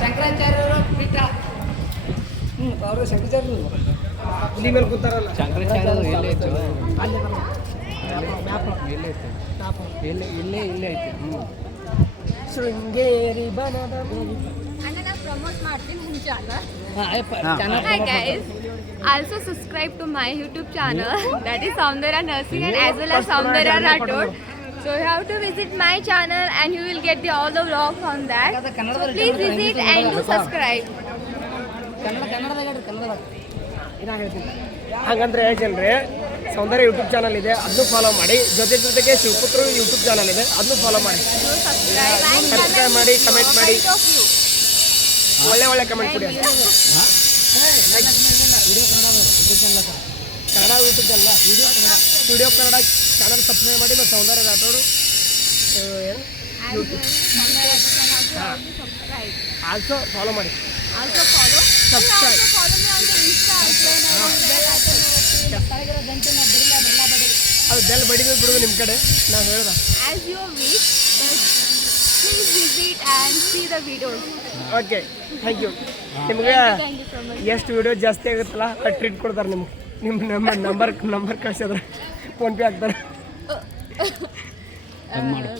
ಶಂಕರಾಚಾರ್ಯರು ಪೀಠ ಅವರು ಶಂಕರಾಚಾರ್ಯರು ಇಲ್ಲಿ ಮೇಲೆ ಕೂತಾರಲ್ಲ ಶಂಕರಾಚಾರ್ಯರು ಎಲ್ಲೇ ಇತ್ತು ಅಲ್ಲಿ ಇಲ್ಲೇ ಐತಿ ಶೃಂಗೇರಿ ಬನದ ಪ್ರಮೋಟ್ ಮಾಡ್ತೀನಿ ನಿಮ್ಮ channel Hi guys, also subscribe to my YouTube channel that is Soundarya Nursing and as well as Soundarya Rathod. So you have to visit my channel and you will get all the vlogs on that. So please visit and do subscribe. ಏನಾಗ ಹೇಳ್ತೀನಿ ಹಾಗಂದ್ರೆ ಹೇಳ್ತೇನೆ ಸೌಂದರ್ಯ YouTube channel ಇದೆ ಅದನ್ನು follow ಮಾಡಿ ಜೊತೆಗೆ Shivaputra YouTube channel ಇದೆ ಅದನ್ನು ಫಾಲೋ ಮಾಡಿ Do subscribe and ಸಬ್ಸ್ಕ್ರೈಬ್ ಮಾಡಿ ಕಮೆಂಟ್ ಮಾಡಿ of you. ಒಳ್ಳೆ ಕಮೆಂಟ್ ಕೊಡಿ ಕನ್ನಡ ಯೂಟ್ಯೂಬ್ ಅಲ್ಲ ವಿಡಿಯೋ ಕನ್ನಡ ಚಾನಲ್ ಸಬ್ಸ್ಕ್ರೈಬ್ ಮಾಡಿ ಮತ್ತು ಸೌಂದರ್ಯ ರಾಠೋಡು ಆಲ್ಸೋ ಫಾಲೋ ಮಾಡಿ Also follow. Subscribe. Also follow me on the Insta. ಅದು ಬೆಲ್ ಬಡಿದು ಬಿಡೋದು ನಿಮ್ಮ ಕಡೆ ನಾವು ಹೇಳ್ದ As you wish, but please visit and see the videos. Okay thank you ನಿಮಗೆ Thank you so much. ಎಷ್ಟು ವಿಡಿಯೋ ಜಾಸ್ತಿ ಆಗುತ್ತಲ್ಲ ಟ್ರೀಟ್ ಕೊಡ್ತಾರೆ ನಿಮ್ಗೆ ನಿಮ್ಮ ನಂಬರ್ ಕಳ್ಸಿದ್ರೆ ಫೋನ್ಪೇ ಹಾಕ್ತಾರೆ ಮಾಡಿ